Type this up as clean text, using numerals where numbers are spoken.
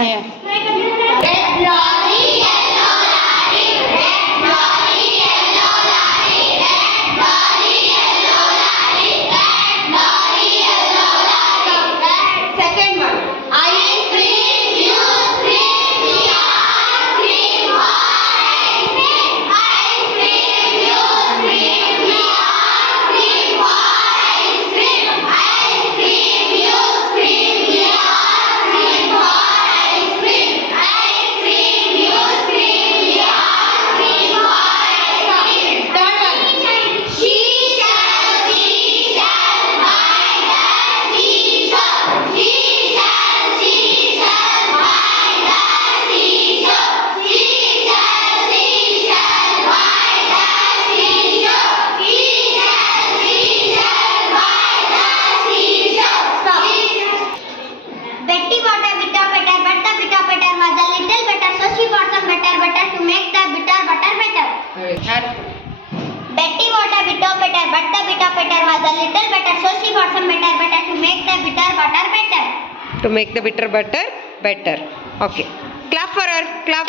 Yeah. Second one. Ice cream, you scream, we all scream for ice cream. Ice cream, you scream, we all scream for ice cream. Ice cream, you scream, we all scream for ice cream. Ice cream, you scream, we all scream for ice cream. Third one. Seashell, seashell, by the seashore. Seashell, seashell, by the seashore. Seashell, seashell, by the seashore. Seashell, seashell, by the seashore. Stop. Betty bought a bitter better, but the bitter better was a little better, so she bought some better butter to make the bitter butter better. Betty bought a bitter better, but the bitter better was a little better, so she bought some better butter to make the bitter butter better. To make the bitter butter better. Okay. Clap for her. Clap.